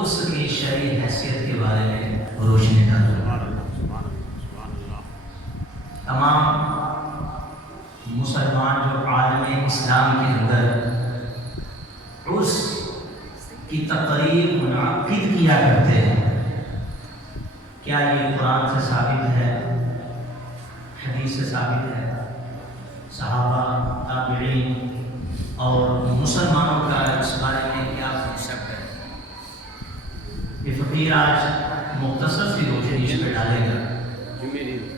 اس کی شرعی حیثیت کے بارے میں روشنی ڈالوں۔ تمام مسلمان جو عالم اسلام کے اندر عرس کی تقریب منعقد کیا کرتے ہیں، کیا یہ قرآن سے ثابت ہے، حدیث سے ثابت ہے؟ صحابہ، تابعین اور مسلمانوں کا اس بارے میں کیا کنسیپٹ ہے؟ یہ فقیر آج مختصر سی روشنی اس پہ ڈالے گا۔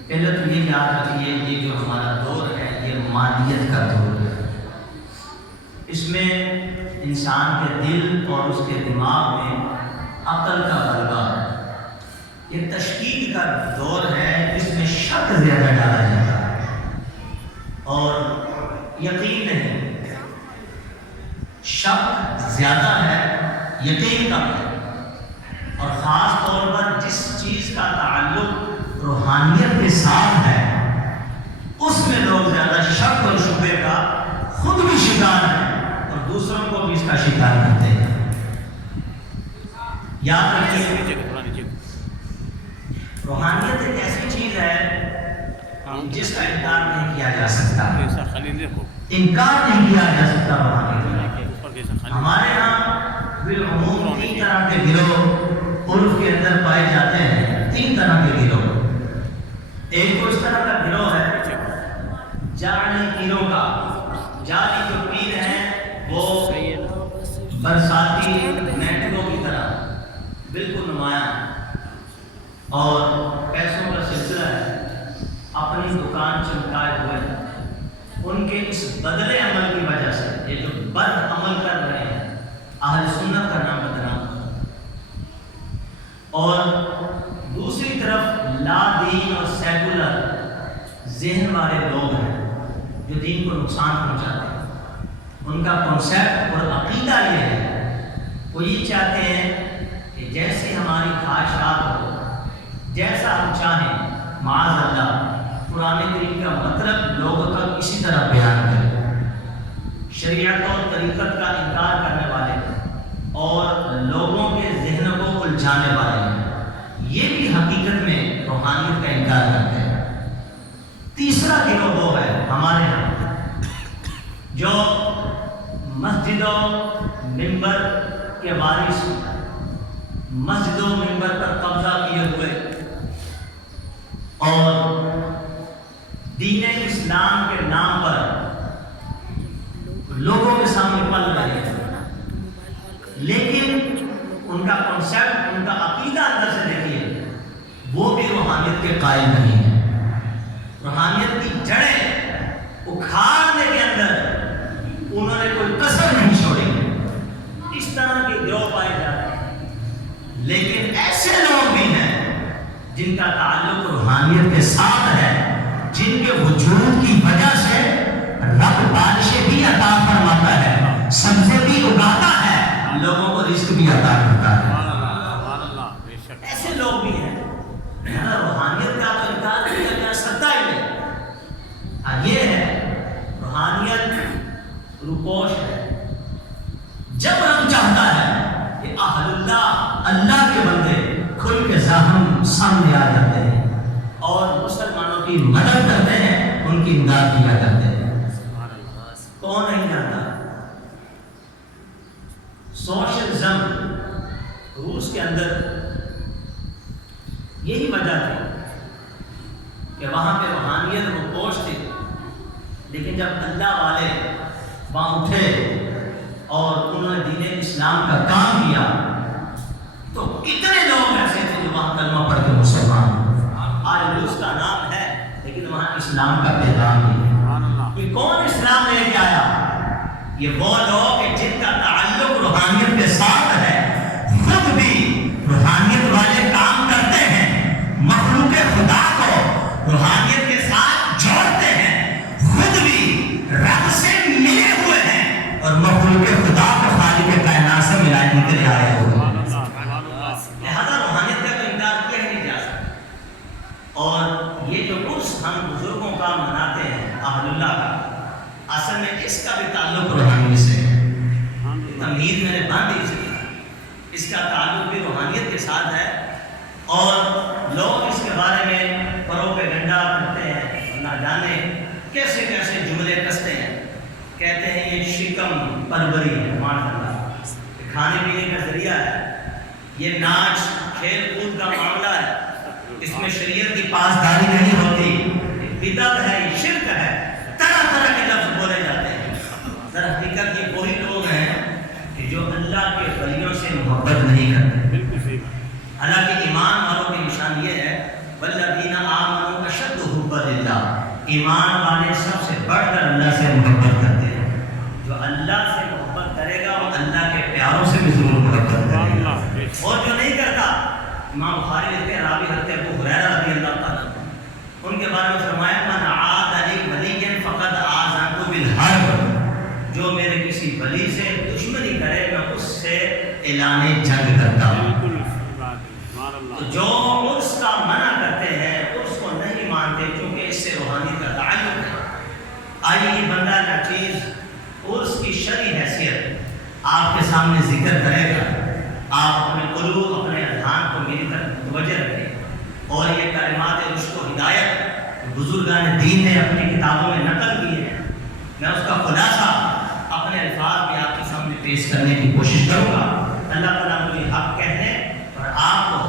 پہلے تو یہ یاد رکھیے، یہ جو ہمارا دور ہے یہ مادیت کا دور ہے۔ اس میں انسان کے دل اور اس کے دماغ میں عقل کا غلبہ ہے۔ یہ تشکیل کا دور ہے، اس میں شک زیادہ ڈالا جاتا ہے اور یقین نہیں۔ شک زیادہ ہے، یقین کم ہے، اور خاص طور پر جس چیز کا تعلق روحانیت کے ساتھ ہے اس میں لوگ زیادہ شک اور شبہ کا خود بھی شکار ہیں اور دوسروں کو بھی اس کا شکار کرتے ہیں۔ یاد رکھیے، روحانیت ایک ایسی چیز ہے جس کا انکار نہیں کیا جا سکتا، انکار نہیں کیا جا سکتا روحانیت۔ ہمارے ہاں بالعموم تین طرح کے گروہ عرف کے اندر پائے جاتے ہیں، تین طرح کے گروہ۔ ایک تو اس طرح کا گروہ ہے جعلی پیروں کا۔ جعلی جو پیر ہیں وہ برساتی نیٹوں کی طرح بالکل نمایاں اور پیسوں کا سلسلہ ہے، اپنی دکان چمکائے ہوئے ہیں۔ ان کے اس بدلے عمل کی وجہ سے یہ جو بد عمل کر رہے ہیں، اہل سنت کا نام بدنام ہے۔ اور دوسری طرف لا دین اور سیکولر ذہن والے لوگ ہیں جو دین کو نقصان پہنچاتے ہیں۔ ان کا کنسیپٹ اور عقیدہ یہ ہے، وہ یہ چاہتے ہیں کہ جیسی ہماری خواہشات ہو، جیسا ہم چاہیں، معاذ اللہ قرآن کریم کا مطلب لوگوں تک اسی طرح بیان کریں۔ شریعت اور طریقت کا انکار کرنے والے اور لوگوں کے ذہنوں کو الجھانے والے ہیں، یہ بھی حقیقت میں روحانیت کا انکار کرتے ہیں۔ تیسرا گروہ وہ ہے ہمارے ہاں جو مسجد و منبر کے وارث، مسجد و منبر پر قبضہ کیے ہوئے اور دین اسلام کے نام پر لوگوں کے سامنے پل رہے ہیں، لیکن ان کا کنسیپٹ، ان کا عقیدہ اندر سے دیکھیے، وہ بھی روحانیت کے قائل نہیں ہے۔ روحانیت کی جڑیں اکھاڑنے کے اندر انہوں نے کوئی کسر نہیں چھوڑی۔ اس طرح کے گروہ پائے جاتے ہیں، لیکن ایسے لوگ بھی ہیں جن کا تعلق روحانیت کے ساتھ ہے، جن کے وجود کی وجہ سے رب بارشیں بھی عطا فرماتا ہے، سبزے بھی اگاتا ہے، لوگوں کو رزق بھی عطا کرتا ہے۔ ایسے لوگ بھی ہیں، روحانیت کا تو انکار کیا جا سکتا ہی نہیں۔ یہ ہے روحانیت روپوش ہے۔ جب رب چاہتا ہے کہ اہل اللہ، اللہ کے بندے کھل کے ظاہر سامنے آ جاتے ہیں اور مسلمانوں کی مدد کرتے ہیں، ان کی امداد کیا کرتے ہیں۔ کون نہیں جانتا سوشلزم روس کے اندر یہی وجہ تھی کہ وہاں پہ روحانیت روپوش تھی، لیکن جب اللہ والے وہاں اٹھے اور انہوں نے دین اسلام کا کام کیا تو کتنے لوگ ایسے تھے جو وہاں کلمہ پڑھ کے مسلمان، آج روس کا نام ہے لیکن وہاں اسلام کا پیغام نہیں ہے۔ یہ کون اسلام لے کے آیا؟ یہ وہ لوگ کہ جن کا تعلق روحانیت کے ساتھ ہے، خود بھی روحانیت والے کام کرتے ہیں، مخلوق خدا کو روحانیت کے ساتھ جوڑتے ہیں، خود بھی رب سے ملے ہوئے ہیں اور مخلوق خدا کو خالق کائنات سے ملائے نکلے آئے ہوئے ہیں۔ لہذا روحانیت کا تو انکار کیا ہی نہیں جا سکتا۔ اور یہ جو عرس ہم بزرگوں کا مناتے ہیں اہل اللہ کا، اصل میں اس کا بھی تعلق روحانیت سے ہے۔ تمہید میں نے باندھ دی، اس کا تعلق بھی روحانیت کے ساتھ ہے، اور لوگ اس کے بارے میں پروپیگنڈا کرتے ہیں، نہ جانے کیسے کیسے جملے کستے ہیں، کہتے ہیں یہ شکم پروری ہے، معاذ اللہ، کھانے پینے کا ذریعہ ہے، یہ ناچ کھیل کود کا معاملہ ہے، اس میں شریعت کی پاسداری نہیں ہوتی، یہ بدعت ہے، یہ شرک ہے، طرح طرح کے لفظ بولے جاتے ہیں۔ در حقیقت یہ وہی لوگ ہیں کہ جو اللہ کے ولیوں سے محبت نہیں کرتے۔ حالانکہ ایمان والوں کی نشان یہ ہے والذین آمنوا اشد حبا للہ، ایمان والے سب سے بڑھ کر اللہ سے محبت کرتے ہیں۔ جو اللہ سے محبت کرے گا وہ اللہ کے پیاروں سے بھی ضرور محبت کرے گا، اور جو نہیں کرتا، امام بخاری لکھتے ہیں، راوی حضرت ابو ہریرہ رضی اللہ تعالیٰ ان کے بارے میں فرمایا من عاد لی ولیا فقد آذنت بالحرب، جو میرے کسی ولی سے دشمنی کرے میں اس سے اعلان جنگ کرتا ہوں۔ تو جو عرس کا منع کرتے ہیں عرس کو نہیں مانتے کیونکہ اس سے روحانی کا تعلق ہے۔ آئیے یہ بندہ ناچیز عرس کی شرعی حیثیت آپ کے سامنے ذکر کرے گا، آپ اپنے قلوب اپنے اذہان کو میری طرف متوجہ رکھیں، اور یہ کلمات رشد و ہدایت بزرگان دین نے اپنی کتابوں میں نقل کی ہے، میں اس کا خلاصہ اپنے الفاظ میں آپ کے سامنے پیش کرنے کی کوشش کروں گا۔ اللہ تعالیٰ مجھے حق کہنے اور آپ کو